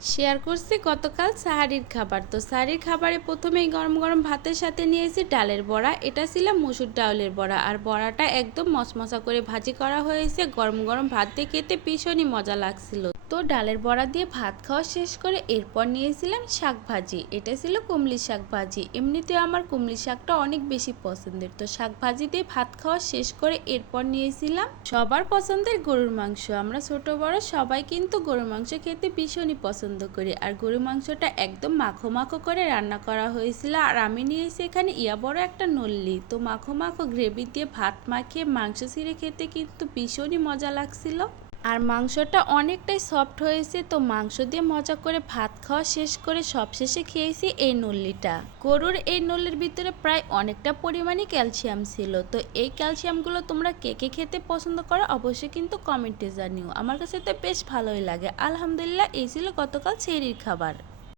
Share করছি গতকাল সাহারির খাবার। তো সাহারির খাবারে প্রথমেই গরম গরম ভাতের সাথে নিয়েছি ডালের বড়া। এটা ছিল মসুর ডালের বড়া, আর বড়াটা একদম মচমচা করে ভাজি করা হয়েছে। গরম গরম ভাত দিয়ে খেতে ভীষণই মজা লাগছিল। তো ডালের বড়া দিয়ে ভাত খাওয়া শেষ করে এরপর নিয়েছিলাম শাক ভাজি। এটা ছিল কুমড়ি শাক ভাজি। এমনিতে আমার কুমড়ি শাকটা অনেক বেশি পছন্দের। তো শাক ভাজি দিয়ে ভাত খাওয়া শেষ করে এরপর নিয়েছিলাম সবার পছন্দের গরুর মাংস। আমরা ছোট বড় সবাই কিন্তু গরুর মাংস খেতে ভীষণই পছন্দ করি, আর গরুর মাংসটা একদম মাখো মাখো করে রান্না করা হয়েছিল। আর আমি নিয়েছি এখানে বড় একটা নল্লি। তো মাখো মাখো গ্রেভি দিয়ে ভাত মাখিয়ে মাংস ছিঁড়ে খেতে কিন্তু ভীষণই মজা লাগছিল। আর মাংসটা অনেকটাই সফট হয়েছে। তো মাংস দিয়ে মজা করে ভাত খাওয়া শেষ করে সবশেষে খেয়েছি এই নল্লিটা। গরুর এই নল্লির ভিতরে প্রায় অনেকটা পরিমাণে ক্যালসিয়াম ছিল। তো এই ক্যালসিয়ামগুলো তোমরা কে কে খেতে পছন্দ করো অবশ্যই কিন্তু কমেন্টে জানিও। আমার কাছে তো বেশ ভালোই লাগে। আলহামদুলিল্লাহ, এই ছিল গতকাল সেহরির খাবার।